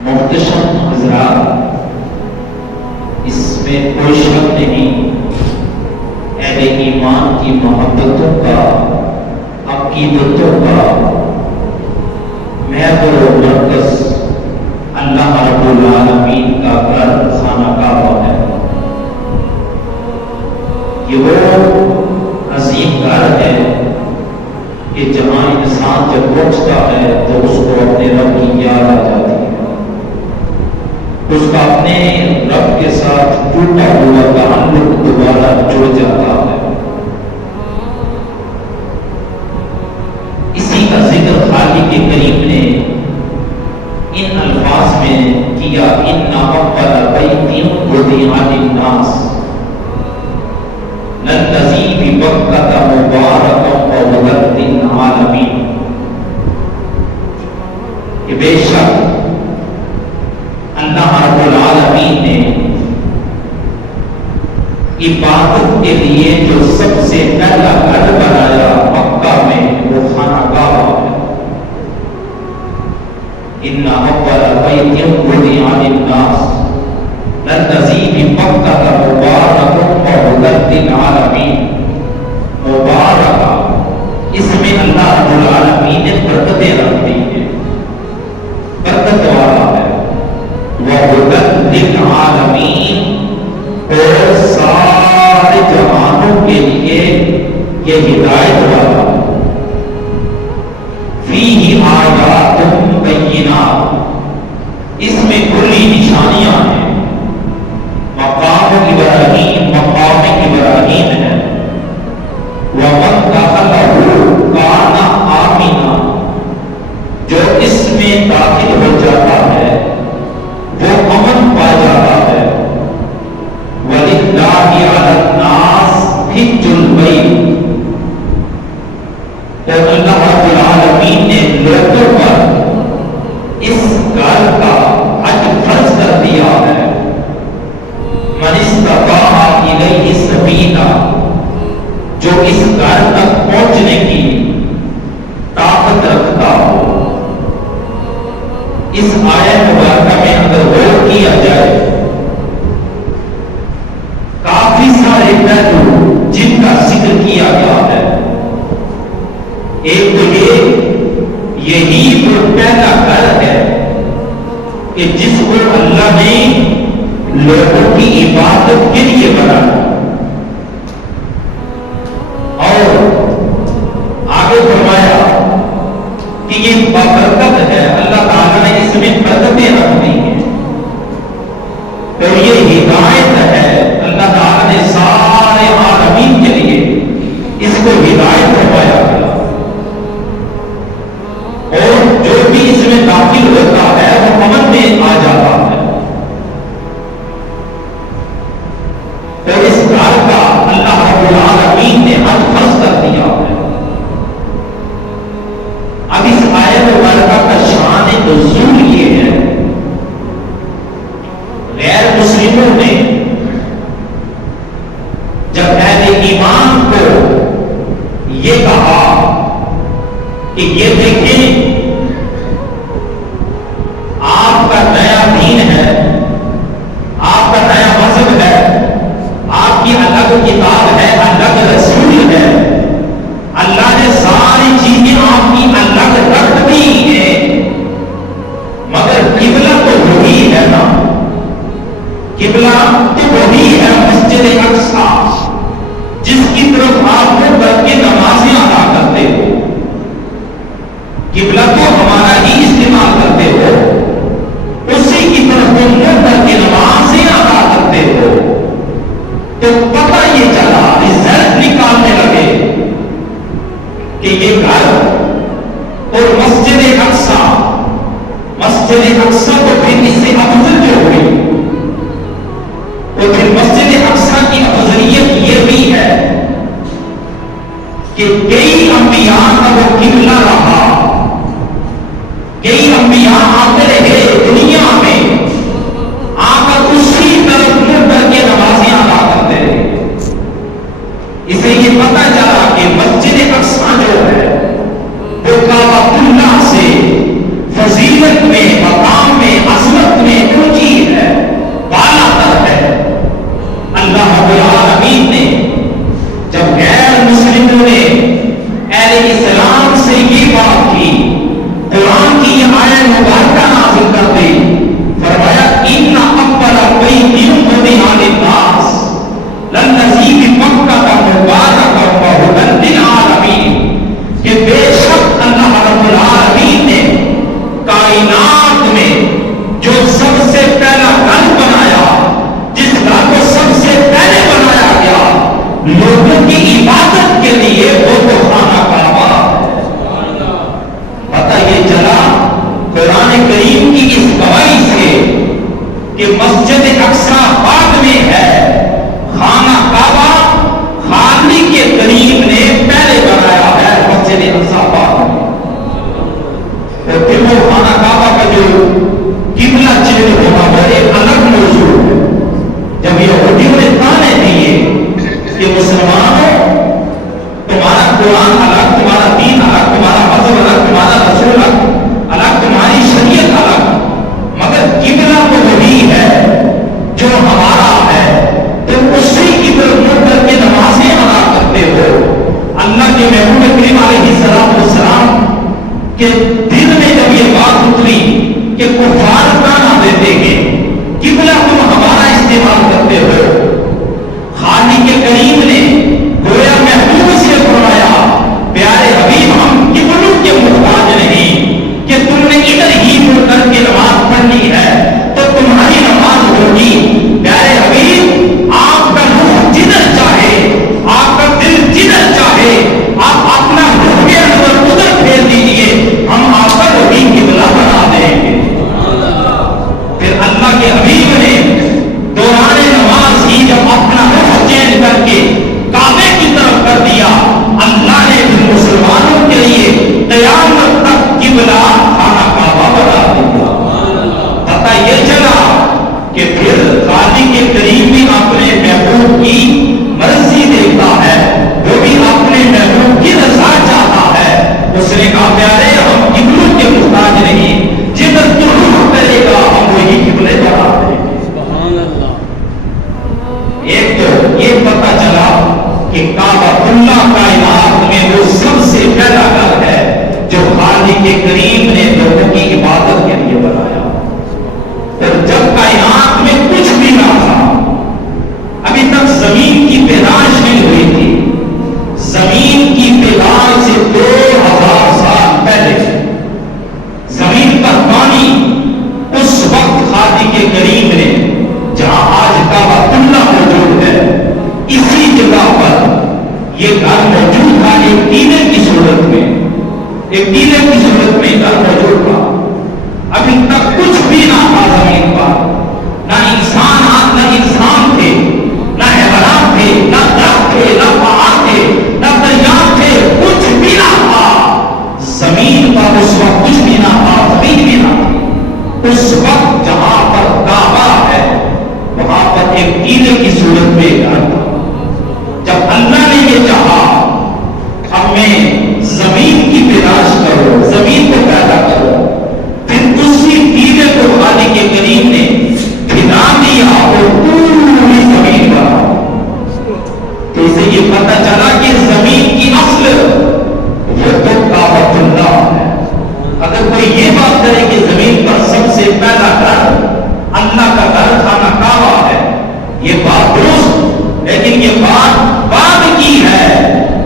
محتشم حضرات، اس میں کوئی شک نہیں، اہل ایمان کی محبتوں کا، عقیدتوں کا محور و مرکز اللہ رب العالمین کا گھر خانہ کعبہ ہے۔ یہ وہ عظیم گھر ہے کہ جہاں انسان جب پہنچتا ہے تو اس کو اپنے رب کی یاد آ جاتی ہے، اس کا اپنے رب کے ساتھ ٹوٹا ہوا تعلق دوبارہ جڑ جاتا ہے۔ اسی کا ذکر خالق کریم نے ان الفاظ میں کیا، ان اول بیت وضع للناس للذی ببکۃ مبارکا وہدی للعالمین، کہ بے شک اللہ رب العالمین نے عبادت کے لیے جو سب سے پہلا گھر بنایا مکہ میں، وہ خانہ کعبہ ہے۔ ان اول بیت وضع للناس للذی ببکۃ مبارکا وہدی للعالمین۔ مبارکہ، اس میں اللہ رب العالمین نے برکتیں رکھ دی ہیں، برکت والا ہے۔ وَهُدًى لِلْعَالَمِينَ، اور سارے جہانوں کے لیے یہ ہدایت والا ہے۔ فِيهِ آیَاتٌ بَيِّنَاتٌ، اس میں کھلی نشانیاں ہیں۔ مقام ابراہیم، مقام ابراہیم ہے۔ وَمَن دَخَلَهُ كَانَ آمِنًا، جو اس میں داخل ہو جاتا ہے وہ امن پا جاتا ہے۔ وَلِلَّهِ عَلَى النَّاسِ حِجُّ الْبَيْتِ، اور اللہ رب العالمین نے لوگوں پر اس گھر کا حج فرض کر دیا ہے۔ مَنِ اسْتَطَاعَ إِلَيْهِ سَبِيلًا، جو اس گھر تک پہنچنے کی طاقت رکھتا ہو۔ اس آیت مبارکہ میں اگر غور کیا جائے، کافی سارے پہلو جن کا ذکر کیا گیا ہے۔ ایک تو یہی وہ پہلا گھر ہے کہ جس کو اللہ نے لوگوں کی عبادت کے لیے بنایا، اور آگے فرمایا کہ یہ بابرکت ہے، اللہ تعالیٰ نے اس میں برکتیں رکھ دی ہیں، اور یہ ہدایت ہے، اللہ تعالیٰ نے سارے عالمین کے لیے اس کو ہدایت فرمایا گیا، اور جو بھی اس میں داخل ہوتا ہے وہ امن میں آ جاتا ہے۔ اور اس گھر کا اللہ رب العالمین نے حج فرض کر دیا ہے۔ اب اس آیت مبارکہ کا شان نزول یہ ہے، غیر مسلموں نے جب اہل ایمان کو یہ کہا کہ یہ دیکھیں آپ کا نیا دین ہے، آپ کا نیا مذہب ہے، آپ کی الگ کتاب ہے، الگ رسول ہے، اللہ نے ساری چیزیں آپ کی الگ رکھ دی ہیں، مگر قبلہ تو وہی ہے نا، قبلہ تو وہی ہے مسجد اقصی، جس کی طرف آپ کو کر کے نمازیں ادا کرتے ہو، قبلہ کو ہمارا ہی استعمال کرتے ہو، اسی کی طرف منہ کر کے نمازیں ادا کرتے ہو، تو پتہ یہ چلا، رزلٹ نکالنے لگے کہ یہ گھر اور مسجد اقصی، مسجد اقصی تو پھر اس سے افضل جو ہوئی، کریم نے جہاں آج کعبۃ اللہ موجود ہے اسی جگہ پر یہ گھر موجود تھا، ایک ٹیلے کی صورت میں، ایک ٹیلے کی صورت میں گھر موجود تھا. ابھی تک کچھ بھی نہ تھا زمین پر، نہ انسان تھے، نہ حیوانات تھے، نہ درخت تھے، نہ پہاڑ تھے، نہ دریا تھے، کچھ بھی نہ تھا زمین پر. اس وقت کچھ بھی نہ تھا، زمین بھی نہ تھی. اس وقت جہاں پر کعبہ ہے وہاں پر ایک ٹیلے کی صورت میں گھر تھا. جب اللہ نے یہ چاہا ہمیں زمین کی تلاش کرو، زمین کو پیدا کرو، پھر اسی ٹیلے کو خالق کے کریم نے پھیلا دیا اور پوری زمین بنا. تو اسے یہ پتہ چلا کہ زمین کی اصل وہ تو کعبۃ اللہ ہے. اگر کوئی یہ بات کرے کہ زمین پر سب سے پہلا گھر اللہ کا گھر خانہ کعبہ ہے، یہ بات درست، لیکن یہ بات بعد کی ہے.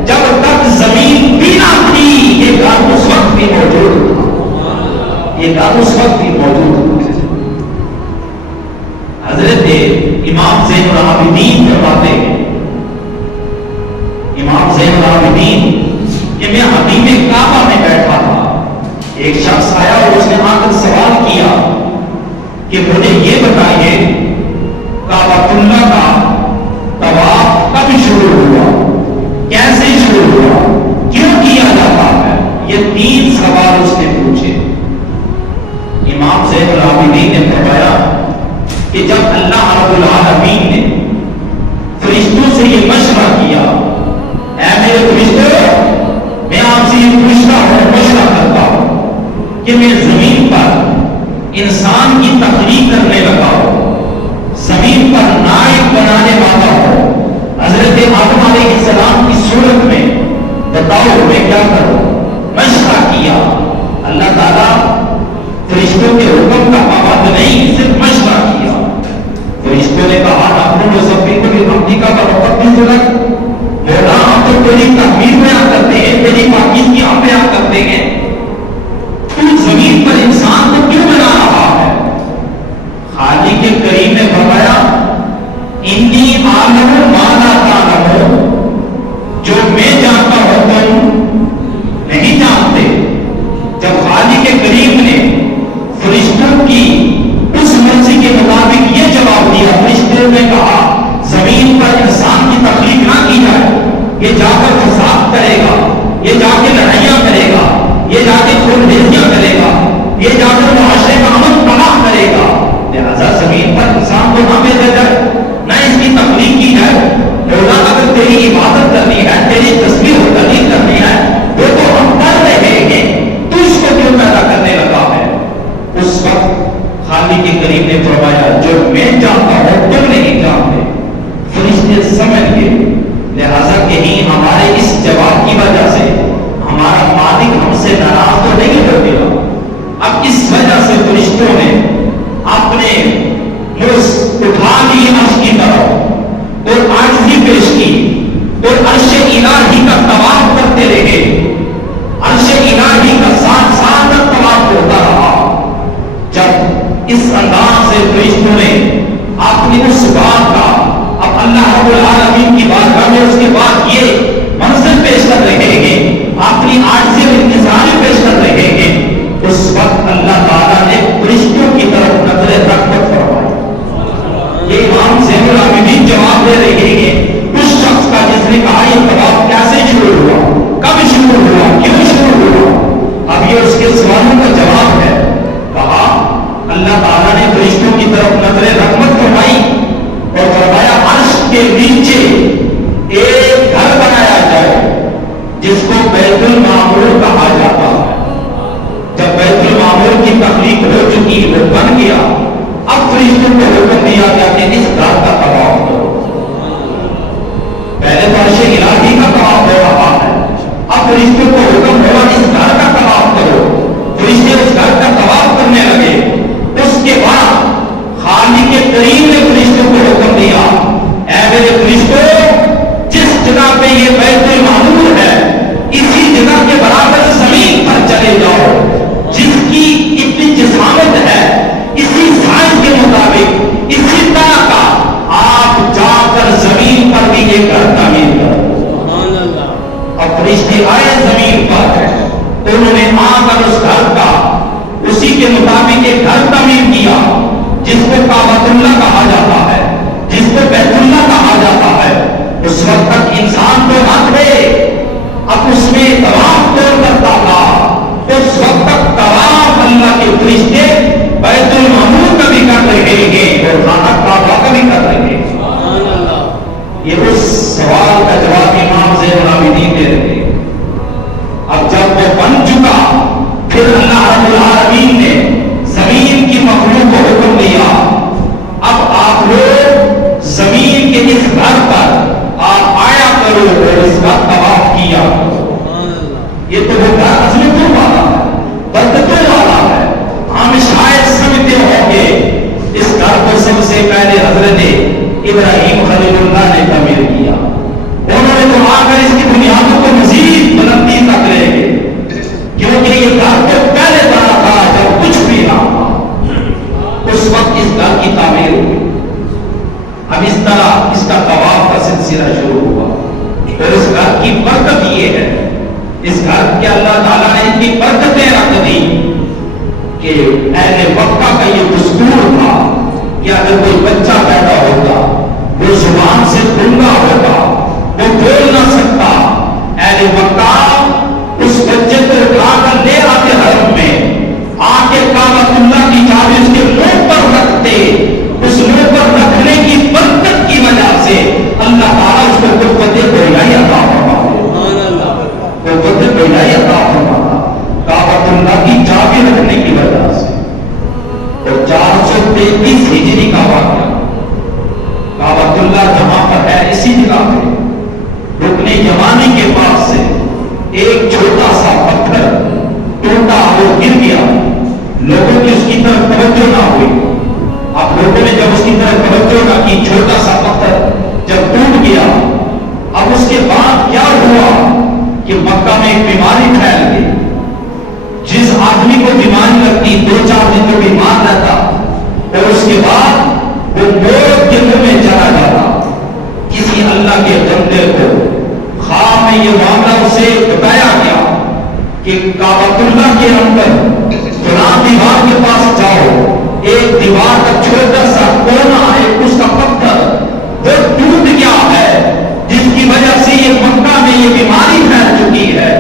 جب تک زمین بھی نہ تھی یہ گھر اس وقت بھی موجود تھا، یہ گھر اس وقت بھی موجود تھا. حضرت امام زین العابدین فرماتے ہیں، امام زین العابدین کہ میں حدیم کعبہ میں بیٹھا تھا، ایک شخص آیا اور اس نے آ کر سوال کیا کہ مجھے یہ بتائیے کعبۃ اللہ کا طواف کب شروع ہوا، کیسے شروع ہوا، کیوں کیا جاتا ہے. یہ 3 سوال اس نے پوچھے. امام زین العابدین نے فرمایا کہ جب اللہ رب العالمین نے فرشتوں سے یہ مشورہ کیا، اے میرے فرشتوں میں آپ سے یہ پوچھتا ہوں، مشورہ کرتا ہوں کہ میں زمین پر انسان کی تخلیق کرنے لگا ہوں، زمین پر نائب بنانے والا ہوں، حضرت آدم علیہ السلام کی صورت میں، بتاؤ میں کیا کروں. مشورہ کیا. اللہ تعالیٰ فرشتوں کے حکم کا پابند نہیں، صرف مشورہ کیا. فرشتوں نے کہا اپنے مصفی کو بھی ہم کا وقت بھی ضرورت مولا، ہم تو تیری تحمیر بیان کرتے ہیں، تیری پاکیزگی ہم بیان کرتے ہیں، تو زمین پر انسان کو کیوں بنا رہا ہے. خالق کے کریم نے فرمایا انی عالم ما لا تعلمون، جو میں جانتا ہوں تم نہیں جانتے. جب خالق کے کریم نے فرشتوں کی اس مرضی کے مطابق یہ جواب دیا، فرشتوں نے کہا زمین پر انسان کی تخلیق نہ کی جائے، یہ جا کر فساد کرے گا، یہ جا کے لڑائیاں کرے گا، یہ جا کے خون ریزیاں کرے گا، یہ جا کر معاشرے کا امن تباہ کرے گا، لہذا زمین پر انسان کو نہ بھیجا جائے، نہ اس کی تخلیق کی جائے. مولا اگر تیری عبادت کرنی ہے، تیری تسبیح و تحلیل کرنی ہے، وہ تو ہم کر رہے ہیں، تو اس کو کیوں پیدا کرنے لگا ہے. اس وقت خالق کے کریم نے فرمایا جو میں جانتا ہوں تم نہیں جانتے. فرشتے سمجھ گئے، لہذا کہیں ہمارے اس جواب کی وجہ سے ہمارا مالک ہم سے ناراض تو نہیں ہو گیا. اب اس وجہ سے فرشتوں نے اپنے اٹھا لی عرش کی طرف اور عاجزی پیش کی اور عرش الہی کا طواف کرتے رہے. عرش الہی کا ساتھ ساتھ طواف ہوتا رہا. جب اس انداز سے فرشتوں نے اپنی اس بات کا اب اللہ رب العالمین کی بارگاہ میں اس کے بعد یہ منظر پیش کر رہے ہیں، اپنی عاجزی اور انکساری پیش کر رہے ہیں، اس وقت اللہ تعالیٰ نے فرشتوں کی طرف نظر رحمت فرمائی. یہ امام زین العابدین جواب دے رہے ہیں اس شخص کا جس نے کہا یہ طواف کیسے شروع ہوا، کب شروع ہوا، کیوں شروع ہوا. اب یہ اس کے سوالوں کا جواب ہے. کہا اللہ تعالیٰ نے فرشتوں کی طرف نظر رحمت فرمائی اور فرمایا عرش کے نیچے ایک گھر بنایا جائے جس کو بیت المعمور کہا جاتا ہے. جب بیت المعمور کی تخلیق ہو چکی، وہ بن گیا، اب فرشتوں کو حکم دیا گیا کہ اس گھر کا طواف کرو. پہلے تو عرش الہی کا طواف ہو رہا ہے، اب فرشتوں کو حکم ہوا اس گھر کا طواف کرو. فرشتے اس گھر کا طواف کرنے لگے. اس کے بعد خالق کے کریم نے فرشتوں کو حکم دیا اے میرے فرشتوں جس جگہ پہ یہ بیت المعمور ہے اسی جگہ کے برابر زمین پر چلے جاؤ، جس کی اتنی جسامت ہے اسی سائنس کے مطابق ابراہیم خلیل اللہ نے تعمیر کیا. انہوں نے تو آ کر اس کی بنیادوں کو مزید بلندی تک لے گئے، کیونکہ یہ گھر تو پہلے بنا تھا جب کچھ بھی نہ تھا. اس وقت اس گھر کی تعمیر ہوئی. اب اس طرح اس کا طواف کا سلسلہ شروع ہوا. اور اس گھر کی برکت یہ ہے، اس گھر کے اللہ تعالیٰ نے اتنی برکتیں رکھ دی کہ اہل مکہ کا یہ دستور تھا کہ اگر کوئی بچہ پیدا ہوتا وہ زبان سے گنگا ہوگا، وہ بول نہ سکتا، اہل مکہ اس بچے کو اٹھا کر لے آتے حرم میں، آ کے کعبۃ اللہ کی چابی اس کے منہ پر رکھتے. اس منہ پر رکھنے کی برکت کی وجہ سے اللہ تعالیٰ اس کو قوت گویائی عطا فرماتا، قوت گویائی عطا فرماتا کعبۃ اللہ کی چابی رکھنے کی وجہ سے. اور 433 ہجری کا واقعہ، کعبۃ اللہ جہاں پر ہے اسی جگہ پہ رکن یمانی کے پاس سے ایک چھوٹا سا پتھر ٹوٹا، وہ گر گیا. لوگوں کی اس کی طرف توجہ نہ ہوئی. اب لوگوں نے جب اس کی طرف توجہ نہ کی، چھوٹا سا پتھر جب ٹوٹ گیا، اب اس کے بعد کیا ہوا کہ مکہ میں ایک بیماری پھیل گئی. جس آدمی کو بیماری لگتی 2-4 دن تو بیمار رہتا، اور اس کے بعد وہ موت کے منہ میں چلا جاتا. کسی اللہ کے بندے کو خواب میں یہ معاملہ اسے بتایا گیا کہ کعبۃ اللہ کے اندر فلاں دیوار کے پاس جاؤ، ایک دیوار کا چھوٹا سا کونا ہے، اس کا پتھر وہ ٹوٹ گیا ہے، جس کی وجہ سے یہ مکہ میں یہ بیماری پھیل چکی ہے.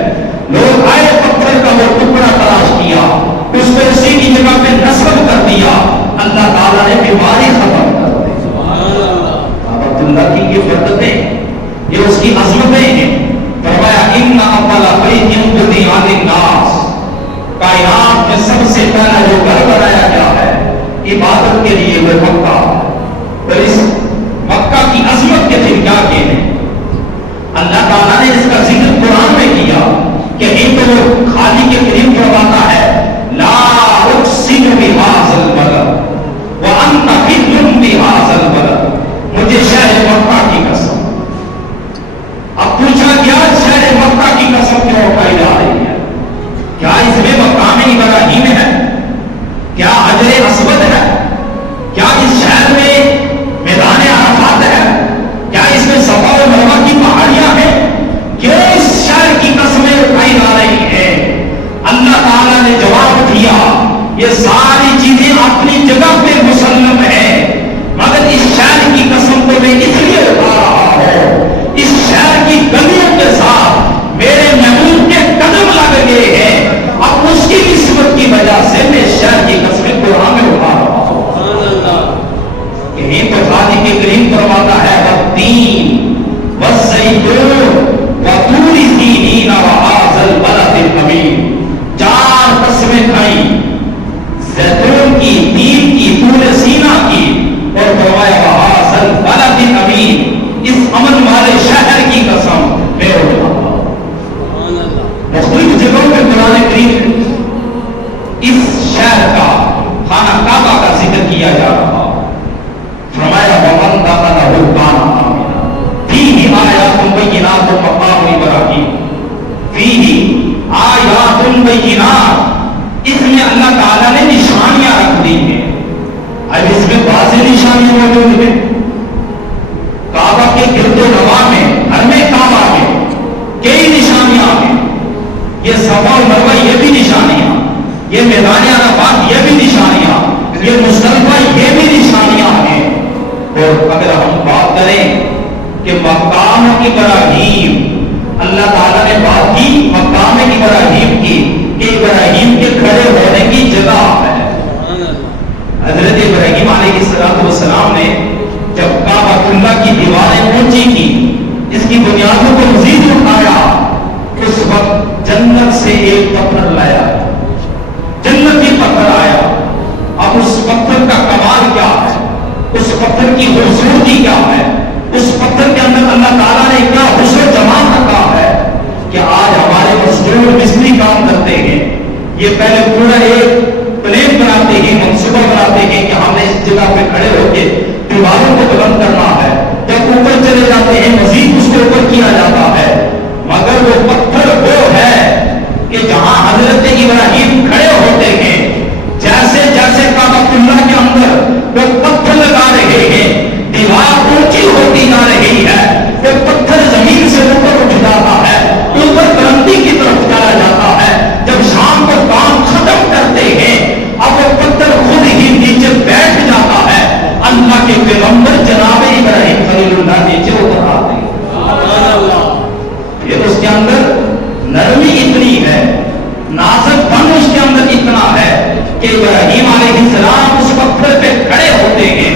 لوگ آئے، پتھر کا وہ ٹکڑا تلاش کیا، اس کو اسی کی جگہ پہ نصب کر دیا. اللہ تعالیٰ نے بیماری ختم کر دی. کعبۃ اللہ کی یہ برکتیں، یہ اس کی عظمتیں ہیں. فرمایا ان اول بیت وضع للناس، کائنات میں سب سے پہلا جو گھر بنایا گیا ہے عبادت کے لیے وہ مکہ. اور اس مکہ کی عظمت کے دن کیا کہنے، اللہ تعالیٰ نے اس کا ذکر قرآن میں کیا کہ ایک تو وہ خالی کے قریب فرماتا ہے لا اقسم بہذا البلد وانت حل بہذا البلد، مجھے شہر مکہ کی قسم. اب پوچھا کیا شہر مکہ کی قسم کیوں اٹھائی جا رہی ہے؟ کیا اس میں مقام ابراہیم ہے؟ کیا حجر اسود ہے؟ کیا اس شہر میں میدان عرفات ہے؟ کیا اس میں صفا و مروہ کی پہاڑیاں ہیں؟ کیوں اس شہر کی قسمیں اٹھائی جا رہی ہیں؟ اللہ تعالیٰ نے جواب دیا یہ ساری چیزیں اپنی جگہ پہ مسلم ہیں، مگر اس شہر کی قسم کو میں اس لیے اٹھا رہا ہوں، اس شہر کی گلیوں کے ساتھ میرے محبوب کے قدم لگ گئے ہیں. اب اس کی نسبت کی وجہ سے میں شہر کی قسمیں قرآن میں اٹھا رہا ہوں. یہیں تو خالی کے کریم فرماتا ہے والتین والزیتون وطور سینین وہذا البلد الامین. 4 قسمیں کھائیں، زیتون کی، تین کی، طور سینا کی، اور فرمایا وہذا البلد الامین، اس امن والے شہر کی قسم میں اٹھا رہا ہوں. مختلف جگہوں میں قرآن کریم اس شہر کا، خانہ کعبہ کا ذکر کیا جا رہا. فرمایا ومن دخلہ کان آمنا فیہ آیات بینات مقام ابراہیم، فیہ آیات بینات، اس میں اللہ تعالیٰ نے نشانیاں رکھ دی ہیں. اب اس میں واضح نشانیاں موجود ہیں. کعبہ کے گرد و نواح میں، ہر میں کعبہ میں کئی نشانیاں ہیں. یہ صفا و مروہ یہ بھی نشانیاں، یہ میدان عرفات یہ بھی نشانیاں، یہ مزدلفہ یہ بھی نشانیاں ہیں. اور اگر ہم بات کریں کہ مقام ابراہیم، اللہ تعالیٰ نے بات کی مقام ابراہیم کی کہ ابراہیم کے کھڑے ہونے کی جگہ ہے. حضرت ابراہیم علیہ السلام نے جب کعبۃ اللہ کی دیواریں اونچی کی، اس کی بنیادوں کو مزید اٹھایا، اس وقت جنت سے ایک پتھر لایا، جنتی پتھر آیا. اب اس پتھر کا کمال کیا ہے، اس پتھر کی خوبصورتی کیا ہے، اس پتھر کے اندر اللہ تعالیٰ نے اتنا حسن جمال رکھا ہے کہ آج ہمارے مزدور مستری کام کرتے ہیں، یہ پہلے پورا ایک پلین بناتے ہیں، منصوبہ بناتے ہیں کہ ہم نے اس جگہ پہ کھڑے ہو کے دیواروں کو بلند کرنا ہے. کیا جاتا ہے، مگر وہ پتھر وہ ہے کہ جہاں حضرت ابراہیم کھڑے ہوتے ہیں، جیسے جیسے کعبۃ اللہ کے اندر وہ پتھر لگا رہے ہیں، دیوار اونچی ہوتی جا رہی ہے، وہ پتھر زمین سے اوپر اٹھ جاتا ہے، اوپر بلندی کی طرف چلا جاتا ہے۔ جب شام کو کام ختم کرتے ہیں، اب وہ پتھر خود ہی نیچے بیٹھ جاتا ہے، اللہ کے پیغمبر جناب ابراہیم خلیل اللہ نیچے اتر آتے ہیں۔ یہ اس کے اندر نرمی اتنی ہے، نازک پن اس کے اندر اتنا ہے کہ ابراہیم علیہ السلام اس پتھر پہ کھڑے ہوتے ہیں،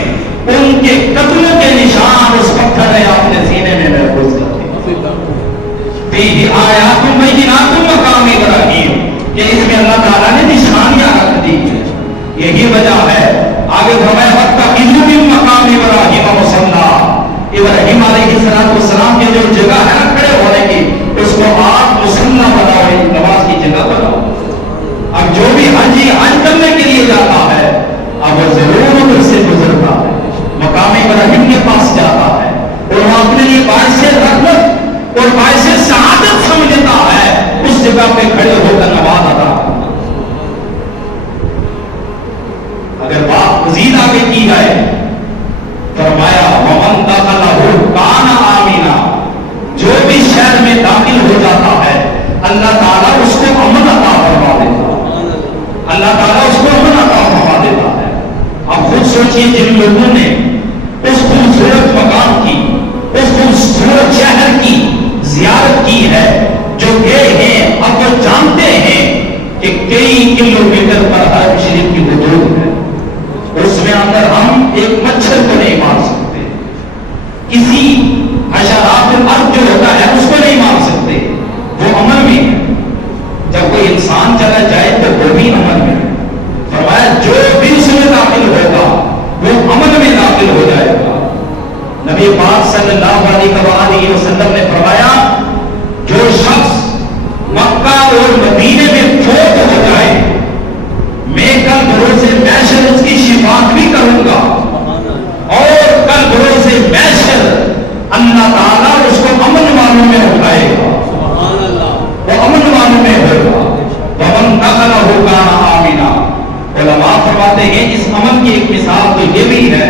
ان کے قدموں کے نشان اس پتھر نے اپنے سینے میں محفوظ کر دیے۔ آیات بینات مقام ابراہیم، کہ اس میں اللہ تعالیٰ نے نشانیاں رکھ دی ہیں۔ یہی وجہ ہے آگے فرمایا وَاتَّخِذُوا مِن مَّقَامِ إِبْرَاهِيمَ مُصَلًّى، ابراہیم علیہ السلام کی جو جگہ ہے نا کھڑے ہونے کی، اس کو آپ مصلی بناؤ، نماز کی جگہ بناؤ۔ اب جو بھی حج کرنے کے لیے جاتا ہے، اب وہ ضرور ادھر سے گزرتا ہے، مقام ابراہیم کے پاس جاتا ہے، اور وہ اپنے لیے باعث رحمت اور باعث سعادت سمجھتا ہے اس جگہ پہ کھڑے ہو کر نماز ادا کرنا۔ اگر بات مزید آگے کی جائے، فرمایا وَمَن دَخَلَهُ كَانَ آمِنًا، جو بھی شہر میں داخل ہو جاتا ہے اللہ تعالیٰ اس کو امن عطا فرما دیتا ہے، اللہ تعالیٰ اس کو امن عطا فرما دیتا ہے۔ اب خود سوچئے جن لوگوں نے اس خوبصورت مقام کی، اس خوبصورت شہر کی زیارت کی ہے، جو گئے ہیں، اب وہ جانتے ہیں کہ کئی کلومیٹر پر حرم شریف کی حدود ہے، اس میں اندر ہم ایک مچھر کو نہیں مار سکتے، کسی حشرات الارض جو ہوتا ہے اس کو نہیں مار سکتے، وہ امن میں ہے۔ جب کوئی انسان چلا جائے تو وہ بھی امن میں ہے۔ فرمایا جو بھی اس میں داخل ہوگا وہ امن میں داخل ہو جائے گا۔ نبی پاک صلی اللہ علیہ وسلم نے فرمایا جو شخص مکہ اور مدینے میں فوت ہو جائے، میں کل بروز محشر اس کی شفاعت بھی کروں گا، اور کل بروز محشر اللہ تعالیٰ اس کو امن والوں میں اٹھائے گا، وہ امن والوں میں ہوگا۔ وَمَن دَخَلَهُ كَانَ آمِنًا، علماء فرماتے ہیں اس امن کی ایک مثال تو یہ بھی ہے،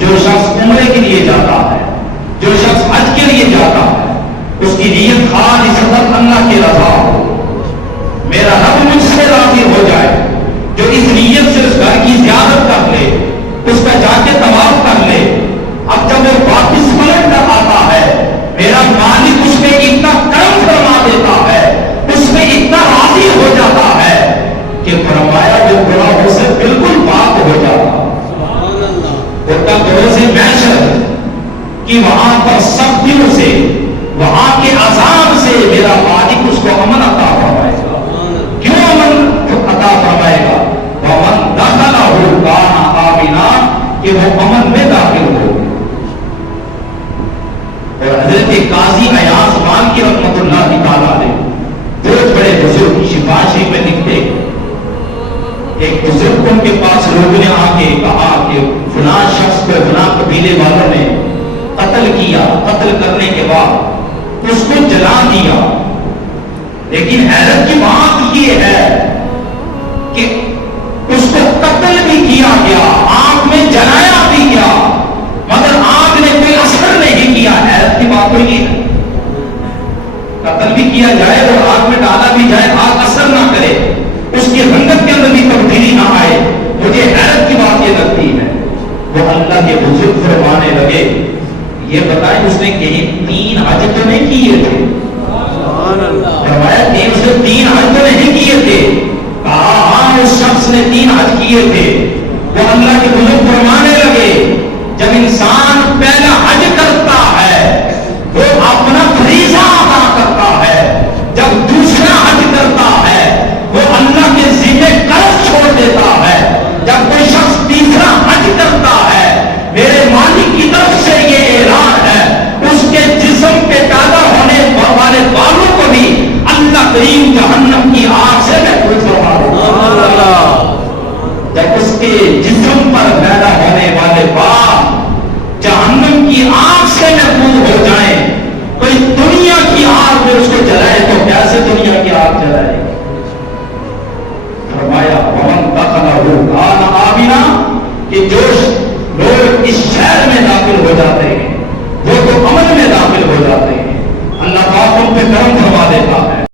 جو شخص عمرے کے لیے جاتا ہے، جو شخص حج کے لیے جاتا ہے، اس کی نیت خالصتاً اللہ کی رضا ہو، میرا رب مجھ سے راضی ہو جائے، جو اس نیت سے اس گھر کی زیارت کر لے، اس کا جا کے طواف کر لے، اب جب وہ واپس پلٹ کر آتا ہے، میرا مالک اس میں اتنا کرم فرما دیتا ہے، اس میں اتنا راضی ہو جاتا ہے کہ فرمایا جو گناہوں سے بالکل پاک ہو جاتا، ہوتا بروز محشر کہ وہاں پر سختیوں سے، وہاں کے عذاب سے میرا مالک اس کو امن عطا فرمائے گا۔ کیوں امن عطا فرمائے گا؟ وَمَن دَخَلَهُ كَانَ آمِنًا، کہ وہ امن میں داخل ہو۔ اور حضرت قاضی ایاز مالکی رحمۃ اللہ تعالیٰ نے بہت بڑے بزرگ شفا شریف میں لکھتے، ایک بزرگ ان کے پاس لوگوں نے آ کے کہا کہ فلاں شخص کو فلاں قبیلے والوں نے قتل کیا، قتل کرنے کے بعد اس کو جلا دیا، لیکن حیرت کی بات یہ ہے کہ اس کو قتل بھی کیا گیا، آگ میں جلایا بھی گیا، مگر آگ نے کوئی اثر نہیں کیا۔ حیرت کی بات تو یہ ہے، قتل بھی کیا جائے اور آگ میں ڈالا بھی جائے، آگ اثر نہ کرے، اس کی رنگت کے اندر بھی تبدیلی نہ آئے، مجھے حیرت کی بات یہ لگتی ہے۔ وہ اللہ کے بزرگ فرمانے لگے یہ بتائیں اس نے کہیں 3 حج تو نہیں کیے تھے؟ فرمایا کہ اس نے 3 حج تو نہیں کیے تھے؟ کہا ہاں اس شخص نے 3 حج کیے تھے۔ وہ اللہ کے بزرگ فرمانے لگے جب انسان پہلا حج کرتا ہے وہ اپنا فریضہ ادا کرتا ہے، جب دوسرا حج کرتا ہے وہ اللہ کے ذمہ قرض چھوڑ دیتا ہے، جب کوئی شخص تیسرا حج کرتا ہے میرے مالک کی طرف سے یہ اعلان ہے اس کے جسم پہ پیدا ہونے والے بالوں کو بھی اللہ کریم جہنم کی آگ سے محفوظ فرما دیتا ہے۔ جب اس کے جسم پر پیدا ہونے والے بال کان آمنا کہ جو لوگ اس شہر میں داخل